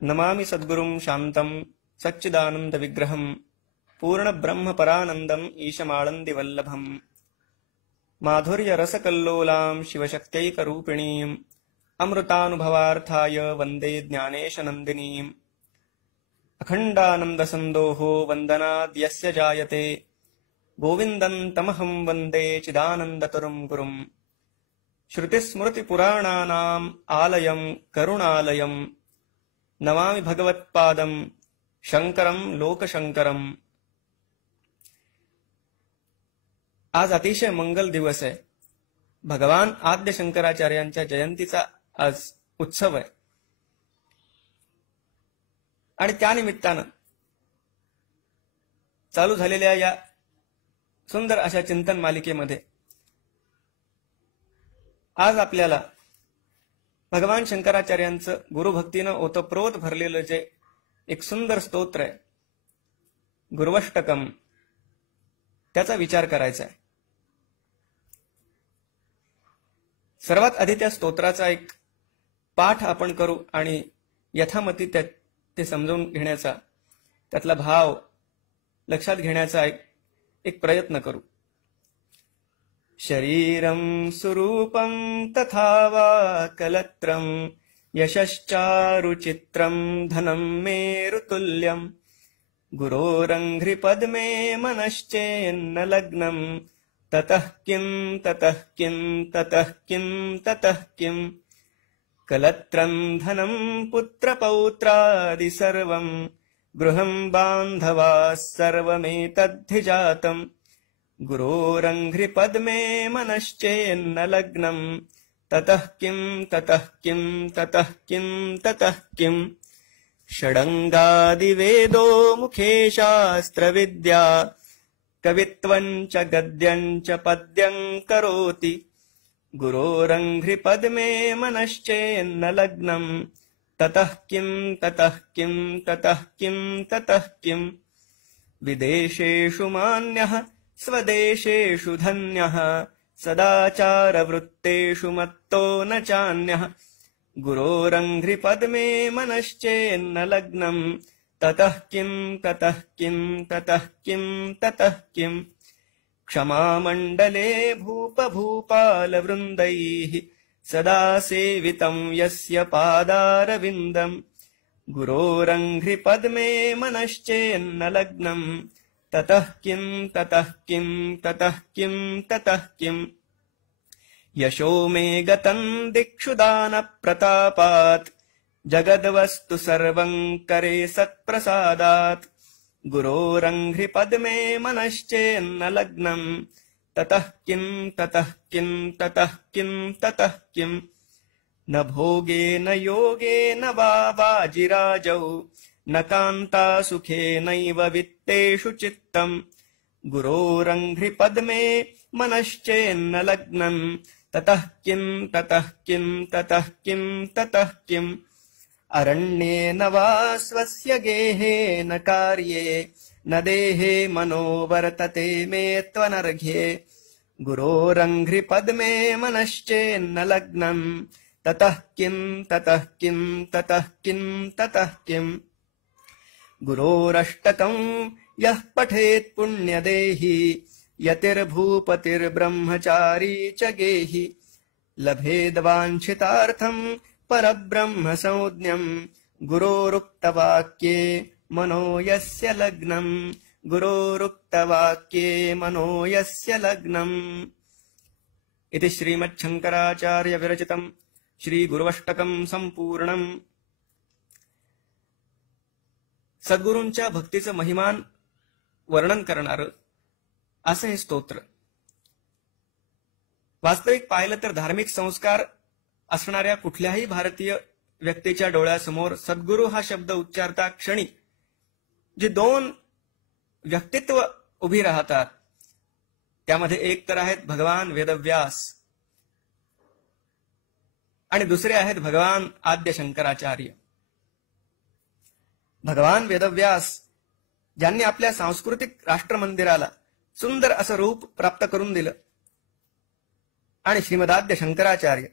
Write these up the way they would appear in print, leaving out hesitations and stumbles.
नमामि सद्गुरुं शान्तं सच्चिदानन्दविग्रहं पूर्णब्रह्मपरानन्दम् ईशमाळन्दिवल्लभम् माधुर्यरसकल्लोलां शिवशक्त्यैकरूपिणीम् अमृतानुभवार्थाय वन्दे ज्ञानेशनन्दिनीम् अखण्डानन्दसन्दोहो वन्दनाद्यस्य जायते गोविन्दं तमहं वन्दे चिदानन्दतरुं गुरुम् श्रुतिस्मृतिपुराणानाम् आलयं करुणालयं नमामि भगवत्पादं शंकरं लोकशंकरम। आज अतिशय मंगल दिवस आहे। भगवान आद्य शंकराचार्यांच्या जयंतीचा आज उत्सव आहे आणि त्यानिमित्तानं चालू झालेल्या या सुंदर अशा चिंतन मालिकेमध्ये आज आपल्याला भगवान शंकराचार्यांचं गुरुभक्तीनं ओतप्रोत भरलेलं जे एक सुंदर स्तोत्र आहे गुरुवष्टकम, त्याचा विचार करायचा आहे। सर्वात आधी त्या स्तोत्राचा एक पाठ आपण करू आणि यथामती ते समजून घेण्याचा, त्यातला भाव लक्षात घेण्याचा एक प्रयत्न करू। शरीरं सुरूपं तथा वा कलत्रं यशश्चारुचित्रं धनं मेरुतुल्यं गुरोरङ्घ्रिपद्मे मनश्चेन्न लग्नं ततः किं ततः किं ततः किं ततः किं कलत्रं धनं पुत्रपौत्रादि सर्वं गृहं बान्धवाः सर्वमेतद्धि जातम् गुरोरङ्घ्रिपद्मे मनश्चेन्न लग्नं ततः किं ततः किं ततः किं ततः किं षडङ्गादिवेदो मुखे शास्त्रविद्या कवित्वं च गद्यं च पद्यं करोति गुरोरङ्घ्रिपद्मे मनश्चेन्न लग्नं ततः किं ततः किं ततः किं ततः किं विदेशेषु मान्यः स्वदेशेषु धन्यः सदाचारवृत्तेषु मत्तो न चान्यः गुरोरङ्घ्रिपद्मे मनश्चेन्न लग्नं ततः किं ततः किं ततः किं ततः किं क्षमामण्डले भूपभूपालवृन्दैः सदा सेवितं यस्य पादारविन्दम् गुरोरङ्घ्रिपद्मे मनश्चेन्न लग्नं ततः किं ततः किं ततः किं ततः किं यशो मे गतं दिक्षु दानप्रतापात् जगद्वस्तु सर्वं करे सत्प्रसादात् गुरोरङ्घ्रिपद्मे मनश्चेन्न लग्नं ततः किं ततः किं ततः किं ततः किं न भोगे न योगे न वा वाजिराजौ न कान्ता सुखे नैव वित्तेषु चित्तम् गुरोरङ्घ्रिपद्मे मनश्चेन्न लग्नं ततः किं ततः किं ततः किं ततः किम् अरण्ये न वा स्वस्य गेहे न कार्ये न देहे मनो वर्तते मे त्वनर्घ्ये गुरोरङ्घ्रिपद्मे मनश्चेन्न लग्नं ततः किं ततः किं ततः किं ततः किम् गुरोरष्टकं यः पठेत् पुण्यदेहि यतिर्भूपतिर्ब्रह्मचारी च गेहि लभेद्वाञ्छितार्थं परब्रह्म संज्ञं गुरोरुक्तवाक्ये मनो यस्य लग्नं गुरोरुक्तवाक्ये मनो यस्य लग्नम् इति श्रीमच्छंकराचार्य विरचितं श्रीगुरुवष्टकं संपूर्णम्। सद्गुरूंच्या भक्तीचं महिमान वर्णन करणारं असं हे स्तोत्र। वास्तविक पाहिलं तर धार्मिक संस्कार असणाऱ्या कुठल्याही भारतीय व्यक्तीच्या डोळ्यासमोर सद्गुरू हा शब्द उच्चारता क्षणी जी दोन व्यक्तित्व उभी राहतात त्यामध्ये एक तर आहेत भगवान वेदव्यास आणि दुसरे आहेत भगवान आद्य शंकराचार्य। भगवान वेदव्यास ज्यांनी आपल्या सांस्कृतिक राष्ट्रमंदिराला सुंदर असं रूप प्राप्त करून दिलं आणि श्रीमदाद्य शंकराचार्य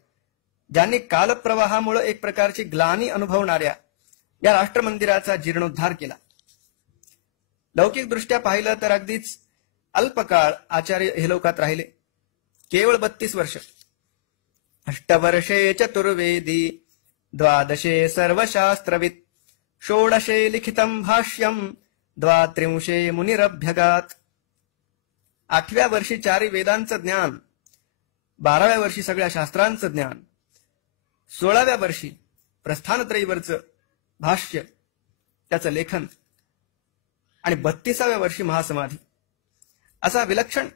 ज्यांनी कालप्रवाहामुळे एक प्रकारची ग्लानी अनुभवणाऱ्या या राष्ट्रमंदिराचा जीर्णोद्धार केला. लौकिकदृष्ट्या पाहिलं तर अगदीच अल्पकाळ आचार्य हे लोकात राहिले, केवळ 32 वर्ष. 8 वर्षे चतुर्वेदी, 12 सर्वशास्त्रवित्, 16 लिखितं भाष्यं, 32 मुनिरभ्यगात. 8व्या वर्षी 4 वेदांचं ज्ञान, 12व्या वर्षी सगळ्या शास्त्रांचं ज्ञान, 16व्या वर्षी प्रस्थानत्रयीवरचं भाष्य त्याचं लेखन आणि 32व्या वर्षी महासमाधी. असा विलक्षण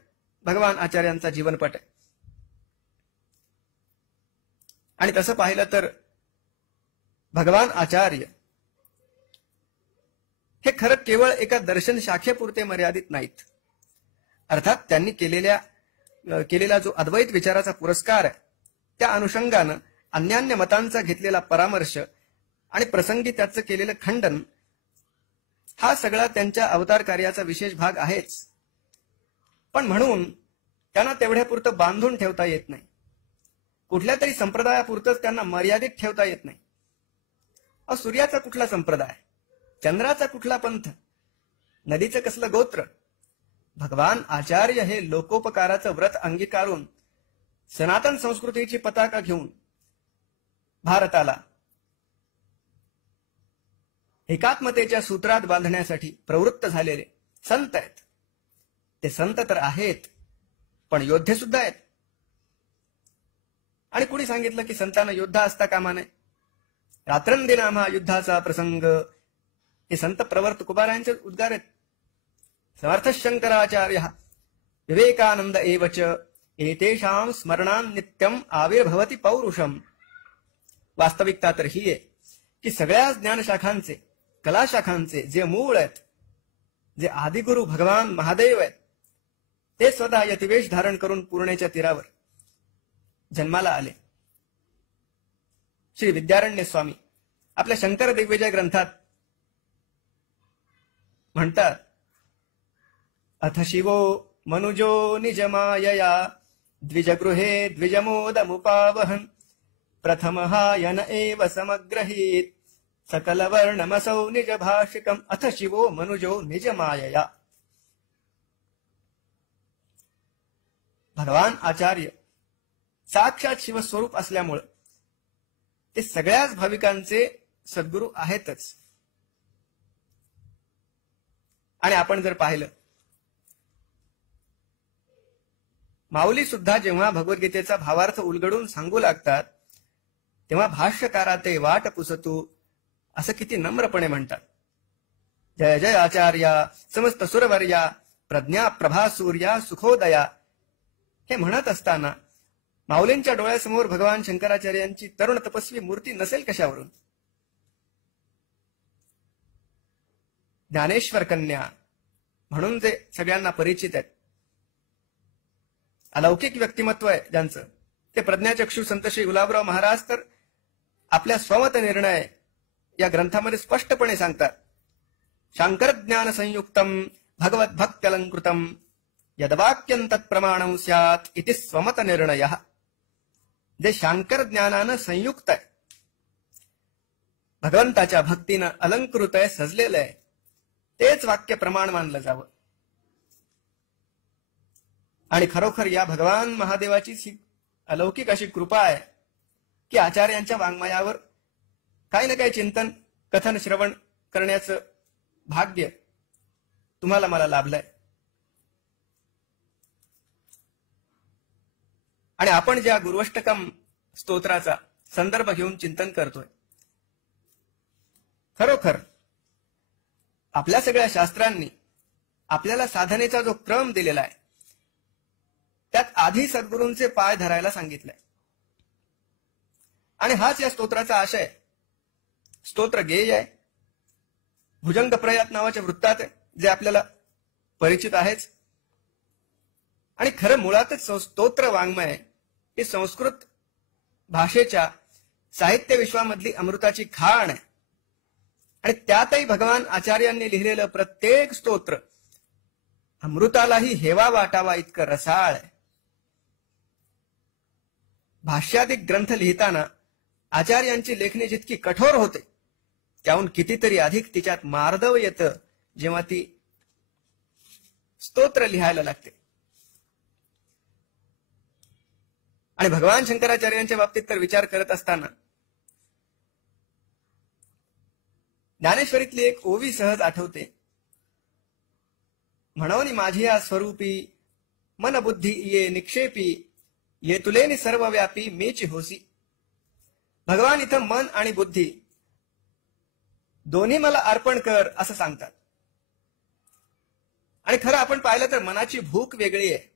भगवान आचार्यांचा जीवनपट आहे. आणि तसं पाहिलं तर भगवान आचार्य हे खरं केवळ एका दर्शन शाखेपुरते मर्यादित नाहीत. अर्थात त्यांनी केलेला जो अद्वैत विचाराचा पुरस्कार आहे, त्या अनुषंगानं अन्यान्य मतांचा घेतलेला परामर्श आणि प्रसंगी त्याचं केलेलं खंडन, हा सगळा त्यांच्या अवतार कार्याचा विशेष भाग आहेच. पण म्हणून त्यांना तेवढ्यापुरतं बांधून ठेवता येत नाही. कुठल्या तरी संप्रदायापुरतंच त्यांना मर्यादित ठेवता येत नाही. सूर्याचा कुठला संप्रदाय, चंद्राचा कुठला पंथ, नदीचं कसलं गोत्र. भगवान आचार्य हे लोकोपकाराचं व्रत अंगीकारून सनातन संस्कृतीची पताका घेऊन भारताला एकात्मतेच्या सूत्रात बांधण्यासाठी प्रवृत्त झालेले संत आहेत. ते संत तर आहेत, पण योद्धे सुद्धा आहेत. आणि कुणी सांगितलं की संतांना योद्धा असता कामा नये. रात्रंदिनामा युद्धाचा प्रसंग, हे संत प्रवर तुकोबारायांचे उद्गार आहेत. समर्थ शंकराचार्य विवेकानंद एवच एतेषां स्मरणान् नित्यम आविर्भवति पौरुषम. वास्तविकता तर ही आहे की सगळ्या ज्ञानशाखांचे, कलाशाखांचे जे मूळ आहेत, जे आदिगुरु भगवान महादेव आहेत, ते स्वतः यतिवेश धारण करून पूर्णेच्या तीरावर जन्माला आले. श्री विद्यारण्य स्वामी आपल्या शंकर दिग्विजय ग्रंथात म्हणतात, अथ शिवो मनुजो निजमायया द्विजगृहे द्विजमोदमुपावहन् प्रथमहायन एव समग्रहीत सकलवर्णमसौ निजभाषिकम्. अथ शिवो मनुजो निजमायया. भगवान आचार्य साक्षात शिवस्वरूप असल्यामुळे ते सगळ्याच भाविकांचे सद्गुरू आहेतच. आणि आपण जर पाहिलं, माऊली सुद्धा जेव्हा भगवद्गीतेचा भावार्थ उलगडून सांगू लागतात, तेव्हा भाष्यकारा ते वाट पुसतू असं किती नम्रपणे म्हणतात. जय जय आचार्या समस्त सुरवर्या प्रज्ञा प्रभा सूर्या सुखोदया. हे म्हणत असताना माऊलींच्या डोळ्यासमोर भगवान शंकराचार्यांची तरुण तपस्वी मूर्ती नसेल कशावरून. ज्ञानेश्वर कन्या म्हणून जे सगळ्यांना परिचित आहेत, अलौकिक व्यक्तिमत्व आहे ज्यांचं, ते प्रज्ञाचक्षु संत श्री गुलाबराव महाराज तर आपल्या स्वमत निर्णय या ग्रंथामध्ये स्पष्टपणे सांगतात. शांकर ज्ञान संयुक्तम भगवत भक्त्यलंकृतम यद्वाक्यं तत्प्रमाणं स्यात् इति स्वमत निर्णयः. जे शांकर ज्ञानानं संयुक्त आहे, भगवंताच्या भक्तीनं अलंकृत आहे, सजलेलं आहे, तेच वाक्य प्रमाण मानलं जावं. आणि खरोखर या भगवान महादेवाची अलौकिक अशी कृपा आहे की आचार्यांच्या वाङ्मयावर काही ना काही चिंतन, कथन, श्रवण करण्याचं भाग्य तुम्हाला मला लाभलंय. आणि आपण ज्या गुरुष्टकम स्तोत्राचा संदर्भ घेऊन चिंतन करतोय, खरोखर आपल्या सगळ्या शास्त्रांनी आपल्याला साधनेचा जो क्रम दिलेला आहे, त्यात आधी सद्गुरूंचे पाय धरायला सांगितलंय. आणि हाच या स्तोत्राचा आशय. स्तोत्र गेय आहे, भुजंग प्रयात नावाच्या वृत्तात आहे, जे आपल्याला परिचित आहेच. आणि खरं मुळातच स्तोत्र वाङ्मय ही संस्कृत भाषेच्या साहित्य विश्वामधली अमृताची खाण आहे. आणि त्यातही भगवान आचार्यांनी लिहिलेलं प्रत्येक स्तोत्र अमृतालाही हेवा वाटावा इतकं रसाळ आहे. भाष्यादिक ग्रंथ लिहिताना आचार्यांची लेखणी जितकी कठोर होते, त्याहून कितीतरी अधिक तिच्यात मार्दव येतं जेव्हा ती स्तोत्र लिहायला लागते. आणि भगवान शंकराचार्यांच्या बाबतीत तर विचार करत असताना ज्ञानेश्वरीतली एक ओवी सहज आठवते. म्हणून माझी या स्वरूपी मन बुद्धी ये निक्षेपी ये तुलेनी सर्वव्यापी मेची होसी. भगवान इथं मन आणि बुद्धी दोन्ही मला अर्पण कर असं सांगतात. आणि खरं आपण पाहिलं तर मनाची भूक वेगळी आहे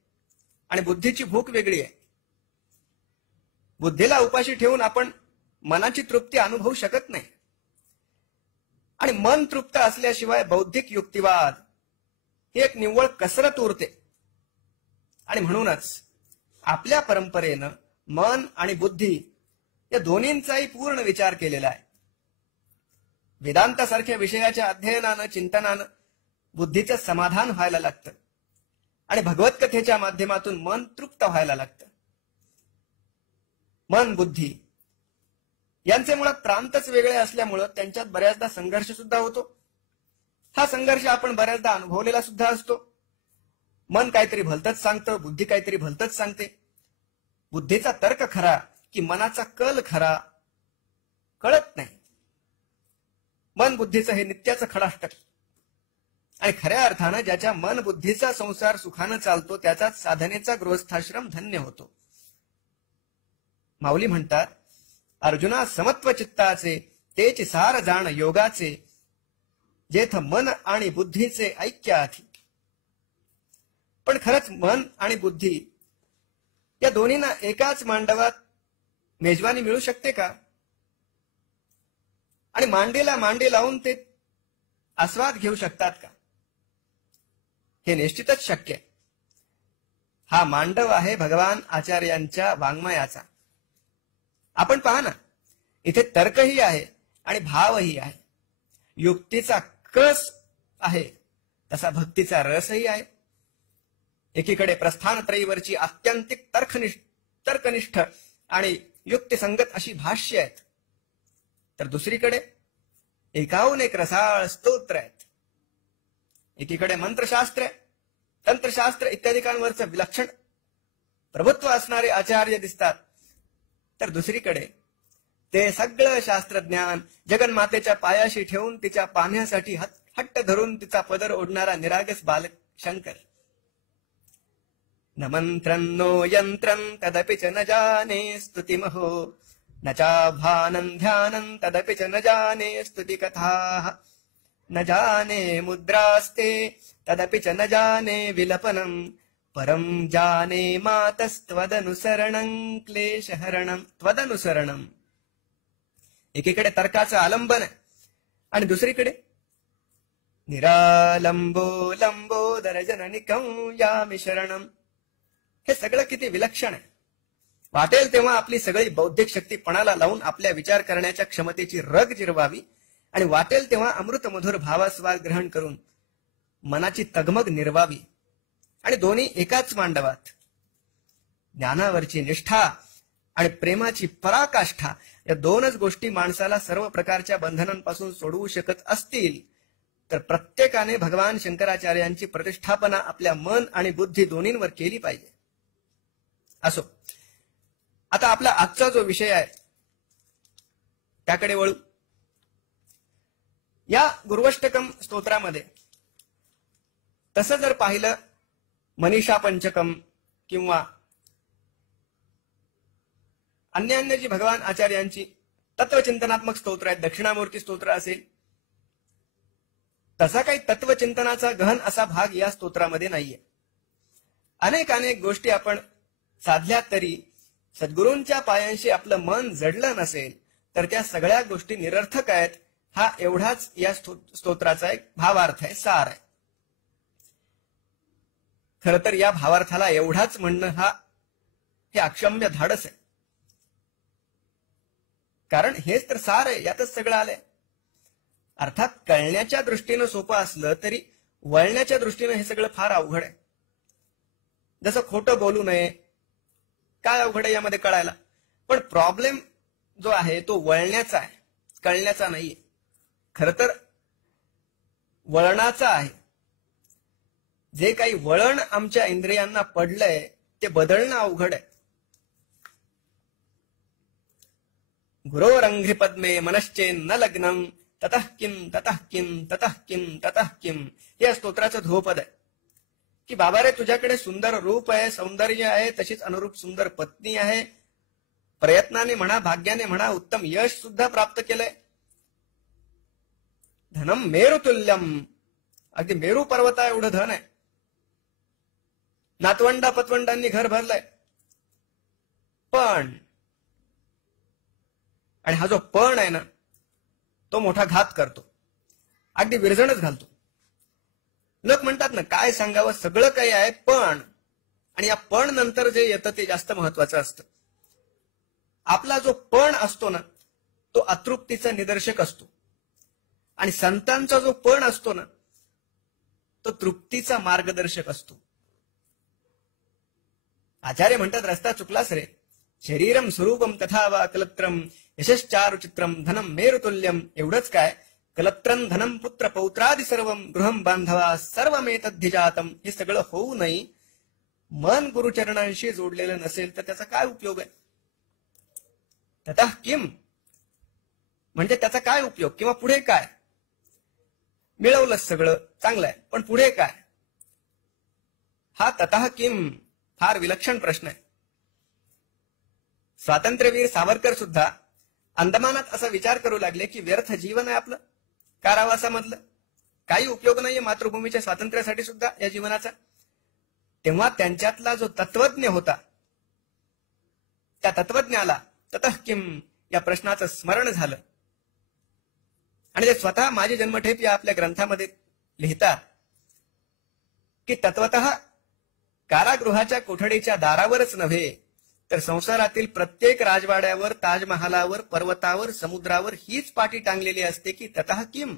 आणि बुद्धीची भूक वेगळी आहे. बुद्धीला उपाशी ठेवून आपण मनाची तृप्ती अनुभवू शकत नाही. आणि मन तृप्त असल्याशिवाय बौद्धिक युक्तिवाद ही एक निव्वळ कसरत उरते. आणि म्हणूनच आपल्या परंपरेनं मन आणि बुद्धी या दोन्हींचाही पूर्ण विचार केलेला आहे. वेदांतासारख्या विषयाच्या अध्ययनानं चिंतनानं बुद्धीचं समाधान व्हायला लागतं आणि भगवत कथेच्या माध्यमातून मन तृप्त व्हायला लागतं. मन बुद्धी यांचे मुळात प्रांतच वेगळे असल्यामुळं त्यांच्यात बऱ्याचदा संघर्ष सुद्धा होतो. हा संघर्ष आपण बऱ्याचदा अनुभवलेला सुद्धा असतो. मन काहीतरी भलतच सांगतं, बुद्धी काहीतरी भलतच सांगते. बुद्धीचा तर्क खरा की मनाचा कल खरा कळत नाही. मन बुद्धीचं हे नित्याचं खडाष्टक. आणि खऱ्या अर्थानं ज्याच्या मन बुद्धीचा संसार सुखानं चालतो त्याचाच साधनेचा गृहस्थाश्रम धन्य होतो. माऊली म्हणतात, अर्जुना समत्व चित्ताचे तेच सार जाण योगाचे जेथ मन आणि बुद्धीचे ऐक्य आधी. पण खरंच मन आणि बुद्धी या दोन्हींना एकाच मांडवात मेजवानी मिळू शकते का? आणि मांडीला मांडी लावून ते आस्वाद घेऊ शकतात का? हे निश्चितच शक्य आहे. हा मांडव आहे भगवान आचार्यांच्या वाङ्मयाचा. आपण पहा ना, इथे तर्कही आहे आणि भावही आहे. युक्तीचा कस आहे तसा भक्तीचा रसही आहे. एकीकडे प्रस्थानत्रयीवरची आत्यंतिक तर्कनिष्ठ आणि युक्तिसंगत अशी भाष्य आहेत, तर दुसरीकडे एकाहून एक रसाळ स्तोत्र आहेत. एकीकडे मंत्रशास्त्र, तंत्रशास्त्र इत्यादिकांवरचं विलक्षण प्रभुत्व असणारे आचार्य दिसतात, तर दुसरीकडे ते सगळं शास्त्रज्ञान जगन्मातेच्या पायाशी ठेवून तिच्या पाहण्यासाठी हट्ट धरून तिचा पदर ओढणारा निरागस बालक शंकर. न मंत्रं नो यंत्रं तदपि च न जाने स्तुतिमहो न चाभानं ध्यानं तदपि च न जाने स्तुति कथाः न जाने मुद्रास्ते तदपि च न जाने विलपनं परं जाने मातस्त्वदनुसरणं क्लेशहरणं त्वदनुसरणं. एकीकडे तर्काचं आलंबन आणि दुसरीकडे निरालंबो लंबोदर जननिकं यामि शरणं. हे सगळं किती विलक्षण आहे. वाटेल तेव्हा आपली सगळी बौद्धिक शक्ती पणाला लावून आपल्या विचार करण्याच्या क्षमतेची रग जिरवावी आणि वाटेल तेव्हा अमृतमधुर भावास्वाद ग्रहण करून मनाची तगमग निर्वावी. आणि दोन्ही एकाच मांडवात. ज्ञानावरची निष्ठा आणि प्रेमाची पराकाष्ठा या दोनच गोष्टी माणसाला सर्व प्रकारच्या बंधनांपासून सोडवू शकत असतील तर प्रत्येकाने भगवान शंकराचार्यांची प्रतिष्ठापना आपल्या मन आणि बुद्धी दोन्हींवर केली पाहिजे. असो, आता आपला आजचा जो विषय आहे त्याकडे वळू. या गुर्वष्टकम स्तोत्रामध्ये तसं जर पाहिलं, मनीषा पंचकम किंवा अन्य जी भगवान आचार्यांची तत्वचिंतनात्मक स्तोत्र आहेत, दक्षिणामूर्ती स्तोत्र असेल, तसा काही तत्वचिंतनाचा गहन असा भाग या स्तोत्रामध्ये नाहीये. अनेक गोष्टी आपण साधल्या तरी सद्गुरूंच्या पायांशी आपलं मन जडलं नसेल तर त्या सगळ्या गोष्टी निरर्थक आहेत. हा एवढाच या स्तोत्राचा एक भावार्थ आहे, सार आहे. खर तर या भावार्थाला एवढाच म्हणणं हे अक्षम्य धाडस आहे. कारण हेच तर सार आहे, यातच सगळं आलंय. अर्थात कळण्याच्या दृष्टीनं सोपं असलं तरी वळण्याच्या दृष्टीनं हे सगळं फार अवघड आहे. जसं खोटं बोलू नये, काय अवघड आहे यामध्ये कळायला. पण प्रॉब्लेम जो आहे तो वळण्याचा आहे, कळण्याचा नाहीये. खर तर वळणाचा आहे. जे काही वळण आमच्या इंद्रियांना पडलंय ते बदलणं अवघड आहे. गुरोरंघ्रि पद्मे मनश्चेन्न लग्नम ततः किम ततः किम ततः किम ततः किम. हे स्तोत्राचं ध्रुवपद आहे की बाबा रे, तुझ्याकडे सुंदर रूप आहे, सौंदर्य आहे, तशीच अनुरूप सुंदर पत्नी आहे, प्रयत्नाने म्हणा भाग्याने म्हणा उत्तम यश सुद्धा प्राप्त केलंय. धनम मेरुतुल्यम, अगदी मेरू पर्वता एवढं धन आहे, नातवंडा पतवंडांनी घर भरलंय. पण, आणि हा जो पण आहे ना तो मोठा घात करतो, अगदी विरजणच घालतो. लोक म्हणतात ना, काय सांगावं, सगळं काही आहे पण, आणि या पण नंतर जे येतं ते जास्त महत्वाचं असतं. आपला जो पण असतो ना तो अतृप्तीचा निदर्शक असतो, आणि संतांचा जो पण असतो ना तो तृप्तीचा मार्गदर्शक असतो. आचार्य म्हणतात, रस्ता चुकलास रे, शरीरम स्वरूपम तथा वा कलत्रम यशश्चारु चित्रम धनम मेरुतुल्यम. एवढंच काय, कलत्रम धनम पुत्र पौत्रादि सर्वम गृहम बांधवा सर्वमेतद्धिजातम. हे सगळं होऊ नये, मन गुरुचरणांशी जोडलेलं नसेल तर त्याचा काय उपयोग आहे. ततः किम म्हणजे त्याचा काय उपयोग, किंवा पुढे काय. मिळवलं सगळं चांगलं आहे, पण पुढे काय. हा ततः किम फार विलक्षण प्रश्न आहे. स्वातंत्र्यवीर सावरकर सुद्धा अंदमानात असा विचार करू लागले की व्यर्थ जीवन आहे आपलं कारावासामधलं, काही उपयोग नाहीये मातृभूमीच्या स्वातंत्र्यासाठी सुद्धा या जीवनाचा. तेव्हा त्यांच्यातला जो तत्वज्ञ होता, त्या तत्वज्ञाला ततः किम या प्रश्नाचं स्मरण झालं, आणि ते स्वतः माझी जन्मठेप या आपल्या ग्रंथामध्ये लिहितात की तत्वतः कारागृहाच्या कोठडीच्या दारावरच नव्हे तर संसारातील प्रत्येक राजवाड्यावर, ताजमहालावर, पर्वतावर, समुद्रावर हीच पाटी टांगलेली असते की ततः किम.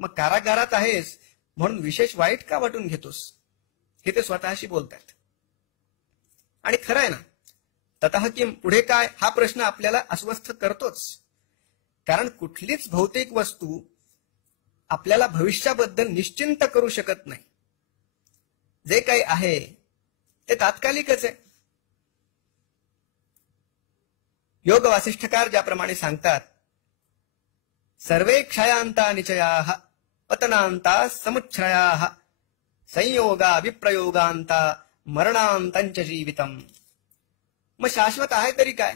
मग कारागारात आहेस म्हणून विशेष वाईट का वाटून घेतोस, हे ते स्वतःशी बोलतात. आणि खरं आहे ना, ततः किम पुढे काय हा प्रश्न आपल्याला अस्वस्थ करतोच. कारण कुठलीच भौतिक वस्तू आपल्याला भविष्याबद्दल निश्चिंत करू शकत नाही. जे काही आहे ते तात्कालिकच आहे. योग वासिष्ठकार ज्याप्रमाणे सांगतात, सर्वे क्षयांता निचयाः पतनांता समुच्छ्रयाः संयोगा विप्रयोगांता मरणांतंच जीवितम. मग शाश्वत आहे तरी काय,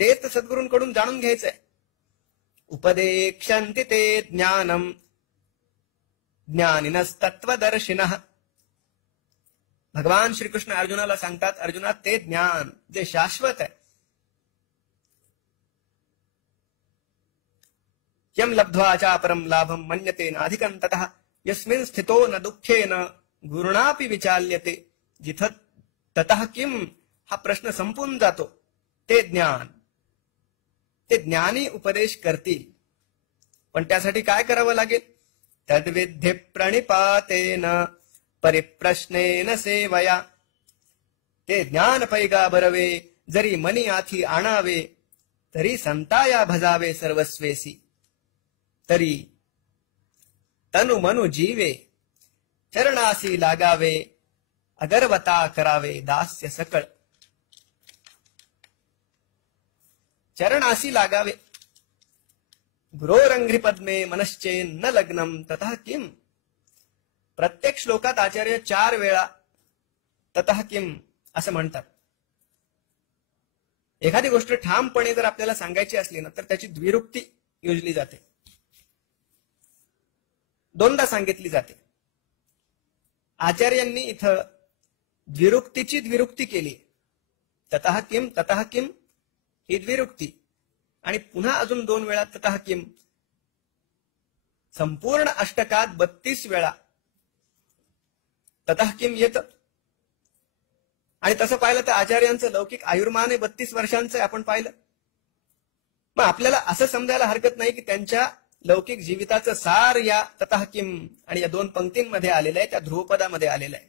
तेच सद्गुरूंकडून जाणून घ्यायचंय. उपदेक्षन्ति ते ज्ञानम ज्ञानिनस्तत्वदर्शिनः. भगवान श्रीकृष्ण अर्जुनाला सांगतात, अर्जुना ते ज्ञान जे शाश्वत आहे, यम लब्ध्वा चापरम लाभम मन्यते नाधिकं ततः यस्मिन् स्थितो न दुःखेन गुरुणापि विचाल्यते. जिथं ततः किम हा प्रश्न संपून जातो, ते ज्ञान, ते ज्ञानी उपदेश करतील. पण त्यासाठी काय करावं लागेल. तद्विद्धि प्रणिपातेन परिप्रश्नेन सेवया. ते ज्ञान पैगा बरवे जरी मनी आथी आणावे तरी संताया भजावे सर्वस्वेसी. तरी तनु मनु जीवे चरणासी लागावे अगरवता करावे दास्य सकळ. चरणासी लागावे. गुरोरंघ्रि पद्मे मनश्चेन्न लग्नम ततः किम. प्रत्येक श्लोकात आचार्य 4 वेळा ततः किम असं म्हणतात. एखादी गोष्ट ठामपणे जर आपल्याला सांगायची असली ना तर त्याची द्विरुक्ती योजली जाते, 2दा सांगितली जाते. आचार्यांनी इथं द्विरुक्तीची द्विरुक्ती केली. ततः किम ही द्विरुक्ती, आणि पुन्हा अजून 2 वेळा ततः किम. संपूर्ण अष्टकात 32 वेळा ततः किम येतं. आणि तसं पाहिलं तर आचार्यांचं लौकिक आयुर्मान 32 वर्षांचं आपण पाहिलं. मग आपल्याला असं समजायला हरकत नाही की त्यांच्या लौकिक जीविताचं सार या ततः किम आणि या 2 पंक्तींमध्ये आलेलं आहे, त्या ध्रुवपदामध्ये आलेलं आहे.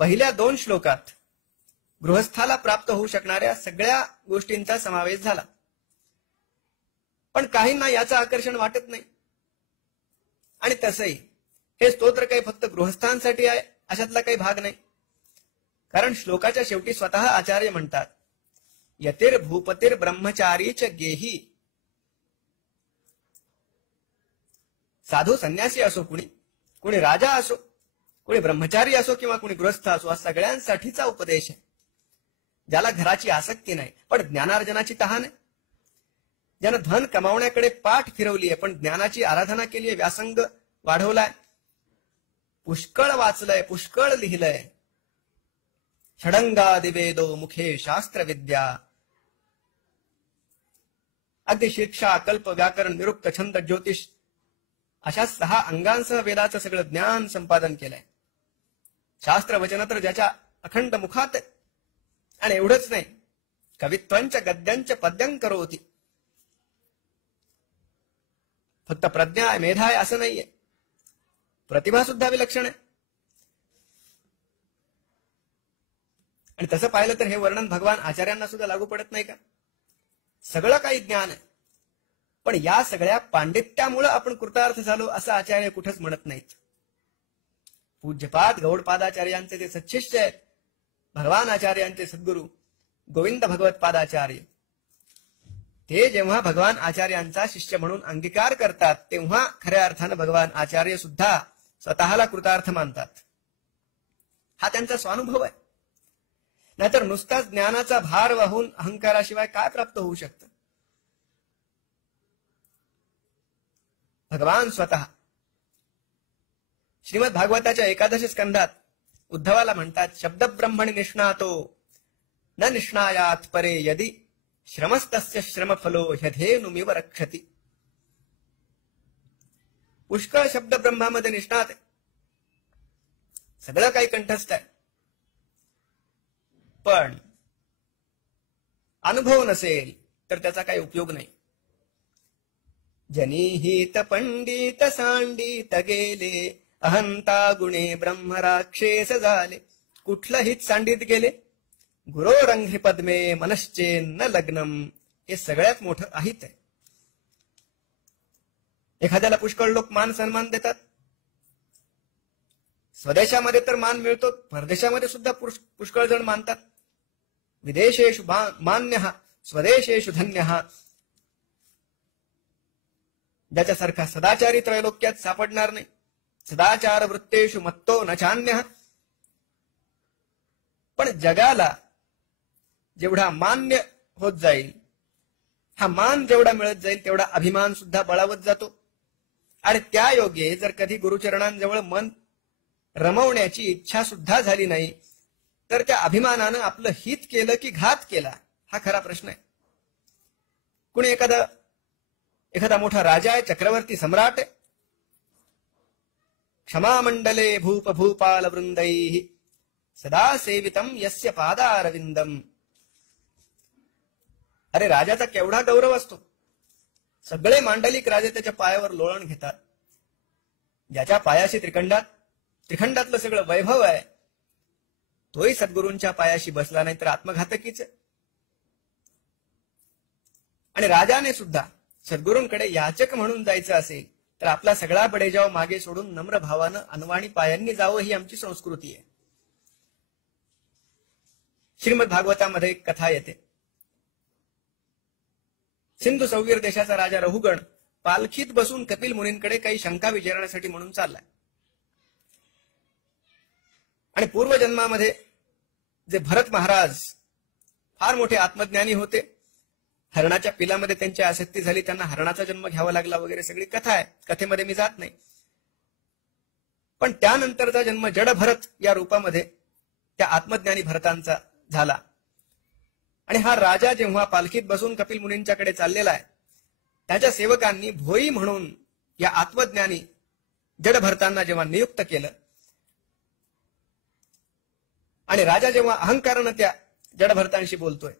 पहिल्या 2 श्लोकात गृहस्थाला प्राप्त होऊ शकणाऱ्या सगळ्या गोष्टींचा समावेश झाला. पण काहींना याचं आकर्षण वाटत नाही. आणि तसंही हे स्तोत्र काही फक्त गृहस्थांसाठी आहे अशातला काही भाग नाही. कारण श्लोकाच्या शेवटी स्वतः आचार्य म्हणतात, यतिर भूपतिर ब्रह्मचारीच गेही. साधू संन्यासी असो, कुणी राजा असो, कुणी ब्रह्मचारी असो किंवा कुणी गृहस्थ असो, हा सगळ्यांसाठीचा उपदेश आहे. ज्याला घराची आसक्ती नाही पण ज्ञानार्जनाची तहान आहे, ज्यानं धन कमावण्याकडे पाठ फिरवली आहे पण ज्ञानाची आराधना केली आहे, व्यासंग वाढवलाय, पुष्कळ वाचलंय, पुष्कळ लिहिलंय. षडंगादिवेदो मुखे शास्त्रविद्या. अगदी शिक्षा, कल्प, व्याकरण, निरुक्त, छंद, ज्योतिष अशा 6 अंगांसह वेदाचं सगळं ज्ञान संपादन केलंय. शास्त्र वचन तर ज्याच्या अखंड मुखात आहे. आणि एवढंच नाही, कवित्वांच्या गद्यांच्या पद्यं करोती. फक्त प्रज्ञा आहे, मेधा आहे असं नाहीये, प्रतिभा सुद्धा विलक्षण आहे. आणि तसं पाहिलं तर हे वर्णन भगवान आचार्यांना सुद्धा लागू पडत नाही का? सगळं काही ज्ञान आहे, पण या सगळ्या पांडित्यामुळे आपण कृतार्थ झालो असं आचार्य कुठंच म्हणत नाहीत. पूज्यपाद गौडपादाचार्यांचे जे सच्शिष्य आहेत, भगवान आचार्यांचे सद्गुरू गोविंद भगवत पादाचार्य, ते जेव्हा भगवान आचार्यांचा शिष्य म्हणून अंगीकार करतात तेव्हा खऱ्या अर्थानं भगवान आचार्य सुद्धा स्वतःला कृतार्थ मानतात. हा त्यांचा स्वानुभव आहे. नाहीतर नुसताच ज्ञानाचा भार वाहून अहंकाराशिवाय काय प्राप्त होऊ शकतं? भगवान स्वतः श्रीमद भागवताच्या 11 स्कंधात उद्धवाला म्हणतात, शब्द ब्रह्मणि निष्णातो न निष्णायात परे यदि श्रमस्तस्य श्रमफलो ह्यधेनुमिव रक्षति. पुष्कळ शब्द ब्रह्मामध्ये निष्णात आहे, सगळं काही कंठस्थ आहे, पण अनुभव नसेल तर त्याचा काही उपयोग नाही. जनीहित पंडित सांडित गेले, अहंता गुणे ब्रह्म राक्षेस झाले. कुठलंहीच सांडित गेले, गुरोरंघ्रि पद्मे मनश्चेन्न लग्नम. हे सगळ्यात मोठं अहित आहे. एखाद्याला पुष्कळ लोक मान सन्मान देतात. स्वदेशामध्ये तर मान मिळतो, परदेशामध्ये सुद्धा पुष्कळ जण मानतात. विदेशेषु मान्यः स्वदेशेषु धन्यः. ज्याच्यासारखा सदाचारी त्रैलोक्यात सापडणार नाही. सदाचार वृत्तेषु मत्तो न चान्यः. पण जगाला जेवढा मान्य होत जाईल, हा मान जेवढा मिळत जाईल तेवढा अभिमान सुद्धा बळावत जातो. आणि त्या योगे जर कधी गुरुचरणांजवळ मन रमवण्याची इच्छा सुद्धा झाली नाही तर त्या अभिमानानं आपलं हित केलं की घात केला, हा खरा प्रश्न आहे. कुणी एखादा मोठा राजा आहे, चक्रवर्ती सम्राट आहे, क्षमामंडले भूप भूपाल वृंदैः सदा सेवितम यस्य पादारविंदम. अरे राजाचा केवढा गौरव असतो. सगळे मांडलिक राजे त्याच्या पायावर लोळण घेतात. ज्याच्या पायाशी त्रिखंडातलं सगळं वैभव आहे, तोही सद्गुरूंच्या पायाशी बसला नाही तर आत्मघातकीच आहे. आणि राजाने सुद्धा सद्गुरूंकडे याचक म्हणून जायचं असेल तर आपला सगळा बडेजाव मागे सोडून नम्र भावानं अनवाणी पायांनी जावं, ही आमची संस्कृती आहे. श्रीमद भागवतामध्ये एक कथा येते. सिंधू सौवीर देशाचा राजा रहुगण पालखीत बसून कपिल मुनींकडे काही शंका विचारण्यासाठी म्हणून चाललाय. आणि पूर्वजन्मामध्ये जे भरत महाराज फार मोठे आत्मज्ञानी होते, हरणाच्या पिलामध्ये त्यांची आसक्ती झाली, त्यांना हरणाचा जन्म घ्यावा लागला वगैरे सगळी कथा आहे. कथेमध्ये मी जात नाही. पण त्यानंतरचा जन्म जड भरत या रूपामध्ये त्या आत्मज्ञानी भरतांचा झाला. आणि हा राजा जेव्हा पालखीत बसून कपिल मुनींच्याकडे चाललेला आहे, त्याच्या सेवकांनी भोई म्हणून या आत्मज्ञानी जड भरतांना जेव्हा नियुक्त केलं आणि राजा जेव्हा अहंकारानं त्या जडभरतांशी बोलतोय,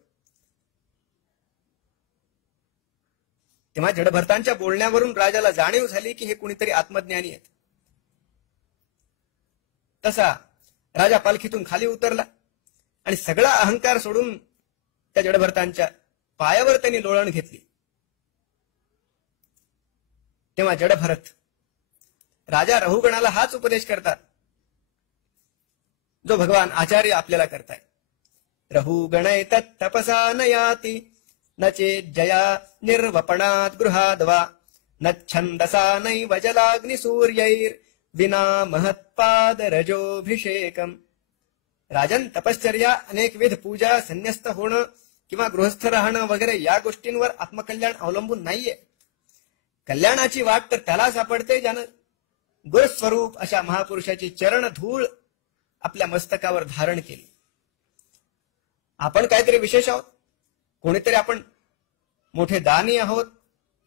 तेव्हा जडभरतांच्या बोलण्यावरून राजाला जाणीव झाली की हे कुणीतरी आत्मज्ञानी आहेत. तसा राजा पालखीतून खाली उतरला आणि सगळा अहंकार सोडून त्या जडभरतांच्या पायावर त्यांनी लोळण घेतली. तेव्हा जडभरत राजा रहुगणाला हाच उपदेश करतात जो भगवान आचार्य आपल्याला करताय. रहुगणै तत्तपसा न याति न चेज्जया निर्वपणात् गृहाद्वा न छन्दसा नैव जलाग्निसूर्यैर् विना महत्पादरजोभिषेकम्. राजन, तपश्चर्या, अनेकविध पूजा, संन्यस्त होणं किंवा गृहस्थ राहणं वगैरे या गोष्टींवर आत्मकल्याण अवलंबून नाहीये. कल्याणाची वाट तर त्याला सापडते ज्यानं गुरुस्वरूप अशा महापुरुषाची चरण धूळ आपल्या मस्तकावर धारण केली. आपण काहीतरी विशेष आहोत, कोणीतरी आपण मोठे दानी आहोत,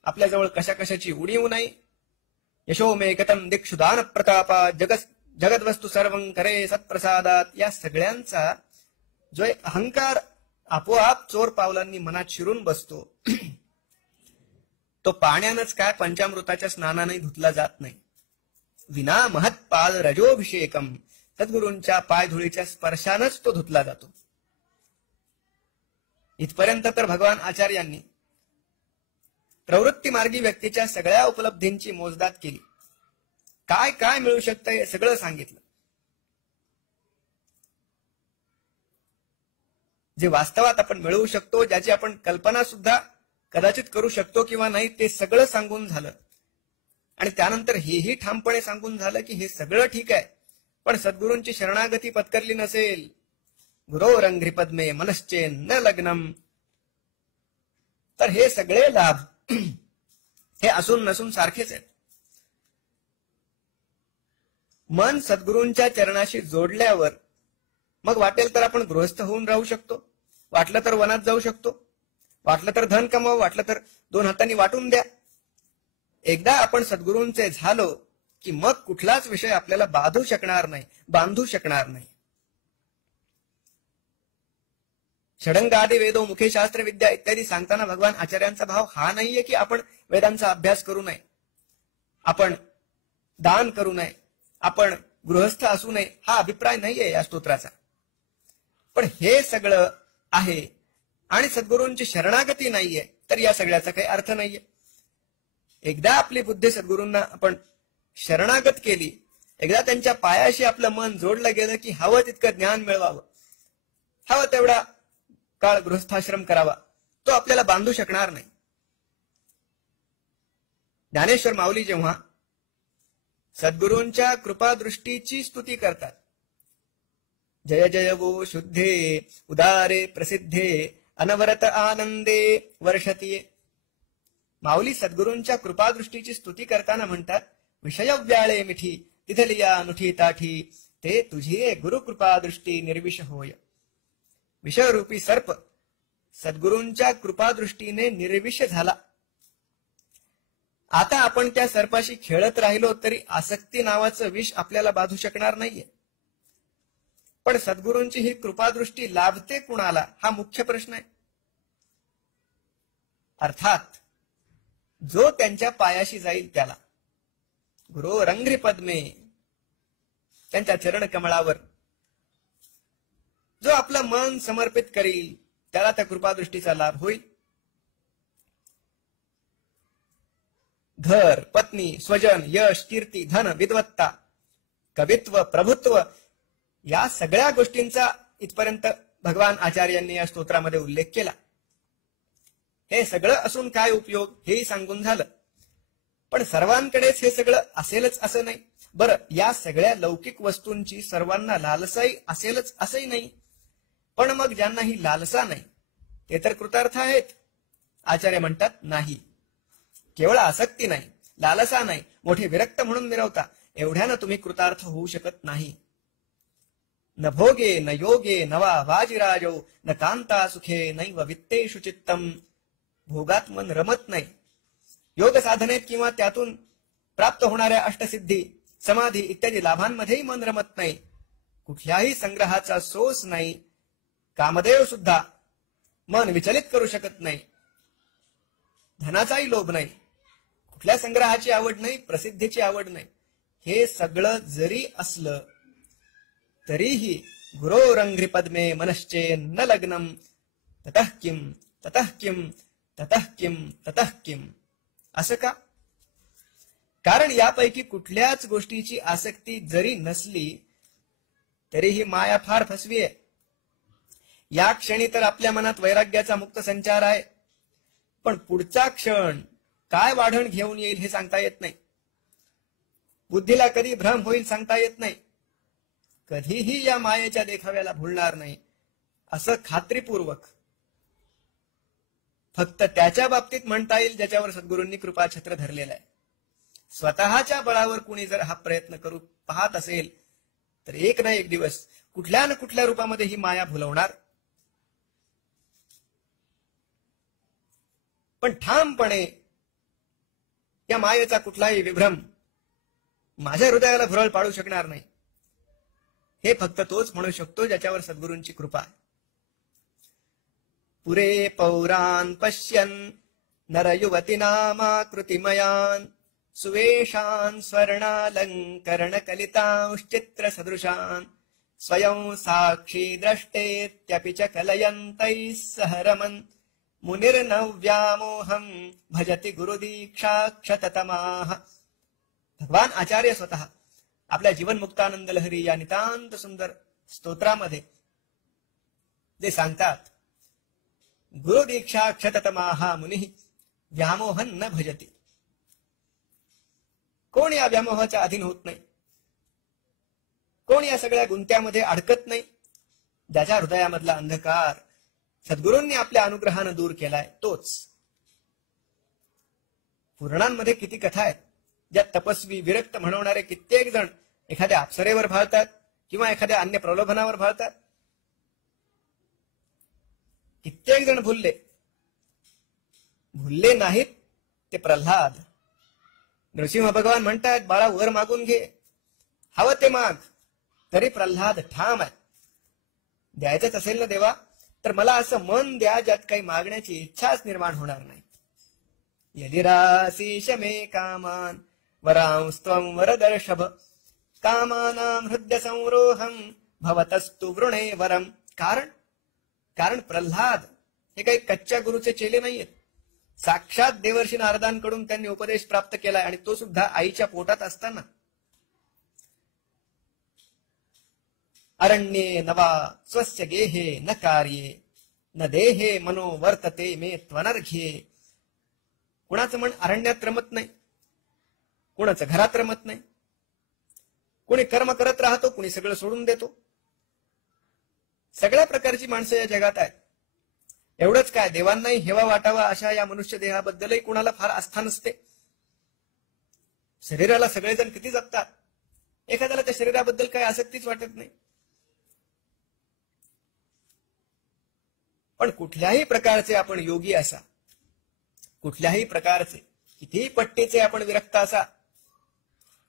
आपल्याजवळ कशा कशाची उणीव नाही. यशो मे गतम दिक्षु दान प्रतापा जगद्वस्तू सर्वं करे सत्प्रसादात, या सगळ्यांचा जो एक अहंकार आपोआप चोर पावलांनी मनात शिरून बसतो तो पाण्यानंच काय पंचामृताच्या स्नानाने धुतला जात नाही. विना महत्पाद रजोभिषेकम, सद्गुरूंच्या पायधुळीच्या स्पर्शानच तो धुतला जातो. इथपर्यंत तर भगवान आचार्यांनी प्रवृत्ती मार्गी व्यक्तीच्या सगळ्या उपलब्धींची मोजदाद केली. काय काय मिळू शकतं हे सगळं सांगितलं. जे वास्तवात आपण मिळवू शकतो, ज्याची आपण कल्पना सुद्धा कदाचित करू शकतो किंवा नाही, ते सगळं सांगून झालं. आणि त्यानंतर हेही ठामपणे सांगून झालं की हे सगळं ठीक आहे, पण सद्गुरूंची शरणागती पत्करली नसेल, गुरोरंघ्रि पद्मे मनश्चेन्न लग्नम, तर हे सगळे लाभ हे असून नसून सारखेच आहेत. मन सद्गुरूंच्या चरणाशी जोडल्यावर मग वाटेल तर आपण गृहस्थ होऊन राहू शकतो, वाटलं तर वनात जाऊ शकतो, वाटलं तर धन कमावं, वाटलं तर 2 हातांनी वाटून द्या. एकदा आपण सद्गुरूंचे झालो की मग कुठलाच विषय आपल्याला बांधू शकणार नाही. षडंग आदी वेदो मुखे शास्त्र विद्या इत्यादी सांगताना भगवान आचार्यांचा भाव हा नाहीये की आपण वेदांचा अभ्यास करू नये, आपण दान करू नये, आपण गृहस्थ असू नये, हा अभिप्राय नाहीये या स्तोत्राचा. पण हे सगळं आहे आणि सद्गुरूंची शरणागती नाहीये तर या सगळ्याचा काही अर्थ नाहीये. एकदा आपली बुद्धी सद्गुरूंना आपण शरणागत केली, एकदा त्यांच्या पायाशी आपलं मन जोडलं गेलं की हवं तितकं ज्ञान मिळवावं, हवं तेवढा काळ गृहस्थाश्रम करावा, तो आपल्याला बांधू शकणार नाही. ज्ञानेश्वर माऊली जेव्हा सद्गुरूंच्या कृपादृष्टीची स्तुती करतात, जय जय वो शुद्धे उदारे प्रसिद्धे अनवरत आनंदे वर्षतीये. माऊली सद्गुरूंच्या कृपादृष्टीची स्तुती करताना म्हणतात, विषय व्याळे मिठी तिथलिया नुठी ताठी, ते तुझी गुरु कृपादृष्टी निर्विष होय. विषयरूपी सर्प सद्गुरूंच्या कृपादृष्टीने निर्विष झाला. आता आपण त्या सर्पाशी खेळत राहिलो तरी आसक्ती नावाचं विष आपल्याला बाधू शकणार नाहीये. पण सद्गुरूंची ही कृपादृष्टी लाभते कुणाला, हा मुख्य प्रश्न आहे. अर्थात जो त्यांच्या पायाशी जाईल त्याला. गुरोरंघ्रि पद्मे, त्यांच्या चरण कमळावर जो आपलं मन समर्पित करील त्याला त्या कृपादृष्टीचा लाभ होईल. घर, पत्नी, स्वजन, यश, कीर्ती, धन, विद्वत्ता, कवित्व, प्रभुत्व या सगळ्या गोष्टींचा इथपर्यंत भगवान आचार्यांनी या स्तोत्रामध्ये उल्लेख केला. हे सगळं असून काय उपयोग हेही सांगून झालं. पण सर्वांकडेच हे सगळं असेलच असं नाही. बरं, या सगळ्या लौकिक वस्तूंची सर्वांना लालसाही असेलच असंही नाही. पण मग ज्यांना ही लालसा नाही ते तर कृतार्थ आहेत. आचार्य म्हणतात नाही, केवळ आसक्ती नाही, लालसा नाही, मोठे विरक्त म्हणून मिरवता एवढ्यानं तुम्ही कृतार्थ होऊ शकत नाही. न भोगे न योगे नवा वाजिराजो न कांता सुखे नैव वित्तेषु चित्तम. भोगात मन रमत नाही, योग साधनेत किंवा त्यातून प्राप्त होणाऱ्या अष्टसिद्धी, समाधी इत्यादी लाभांमध्येही मन रमत नाही. कुठल्याही संग्रहाचा सोस नाही. कामदेव सुद्धा मन विचलित करू शकत नाही. धनाचाही लोभ नाही, कुठल्या संग्रहाची आवड नाही, प्रसिद्धीची आवड नाही. हे सगळं जरी असलं तरीही गुरोरंघ्रि पद्मे मनश्चेन्न लग्नम, ततः किम ततः किम ततः किम ततः किम. असं का? कारण यापैकी कुठल्याच गोष्टीची आसक्ती जरी नसली तरी ही माया फार फसवी आहे. या क्षणी तर आपल्या मनात वैराग्याचा मुक्त संचार आहे, पण पुढचा क्षण काय वाढण घेऊन येईल हे सांगता येत नाही. बुद्धीला कधी भ्रम होईल सांगता येत नाही. कधीही या मायेच्या देखाव्याला भुलणार नाही असं खात्रीपूर्वक फक्त त्याच्या बाबतीत म्हणता येईल ज्याच्यावर सद्गुरूंनी कृपाछत्र धरलेला आहे. स्वतःच्या बळावर कुणी जर हा प्रयत्न करू पाहत असेल तर एक ना एक दिवस कुठल्या ना कुठल्या रूपामध्ये ही माया भुलवणार. पण ठामपणे या मायेचा कुठलाही विभ्रम माझ्या हृदयाला भुरळ पाडू शकणार नाही हे फक्त तोच म्हणू शकतो ज्याच्यावर सद्गुरूंची कृपा आहे. पुरे पौरान पश्यन नरयुवतीनामाकृतिमयान सुवेशान स्वर्णालंकरण कलितांश्चित्र सदृशान स्वयं साक्षी द्रष्टेत्यपि च कलयन्तैः सह रमन् मुनिर्नव्यामोहम भजति गुरुदीक्षाक्षततमाः. भगवान आचार्य स्वतः आपल्या जीवन मुक्तानंद लहरी या नितांत सुंदर स्तोत्रामध्ये जे सांगतात, गुरुदीक्षा क्षततमाः मुनिः व्यामोहन न भजति. कोण या व्यामोहाच्या अधीन होत नाही, कोण या सगळ्या गुंत्यामध्ये अडकत नाही, ज्याच्या हृदयामधला अंधकार सद्गुरूंनी आपल्या अनुग्रहानं दूर केलाय तोच. पुराणांमध्ये किती कथा आहेत ज्यात तपस्वी विरक्त म्हणवणारे कित्येक जण एखाद्या अप्सरेवर भाळतात किंवा एखाद्या अन्य प्रलोभनावर भाळतात. कित्येक जण भुलले नाहीत ते प्रल्हाद. नृसिंह भगवान म्हणतात, बाळा वर मागून घे, हवं ते माग. तरी प्रल्हाद ठाम आहे, द्यायचंच असेल ना देवा तर मला असं मन द्या ज्यात काही मागण्याची इच्छाच निर्माण होणार नाही. यदिरासीश मे कामान वरांस्त्वं वरदर्शभ कामानां हृदय संरोहम भवतस्तु वृणे वरम. कारण प्रल्हाद हे काही कच्च्या गुरुचे चेले नाहीयेत. साक्षात देवर्षी नारदांकडून त्यांनी उपदेश प्राप्त केलाय आणि तो सुद्धा आईच्या पोटात असताना. अरण्ये नवा स्वस्य गेहे न कार्ये न देहे मनो वर्तते मे त्वनर्घ्ये. कुणाचं मन अरण्यात रमत नाही, कुणाचं घरात रमत नाही. कुणी कर्म करत राहतो, कुणी सगळं सोडून देतो. सगळ्या प्रकारची माणसं या जगात आहेत. एवढंच काय, देवांनाही हेवा वाटावा अशा या मनुष्य देहाबद्दलही कुणाला फार आस्था नसते. शरीराला सगळेजण किती जगतात, एखाद्याला त्या शरीराबद्दल काही आसक्तीच वाटत नाही. पण कुठल्याही प्रकारचे आपण योगी असा, कुठल्याही प्रकारचे कितीही पट्टीचे आपण विरक्त असा,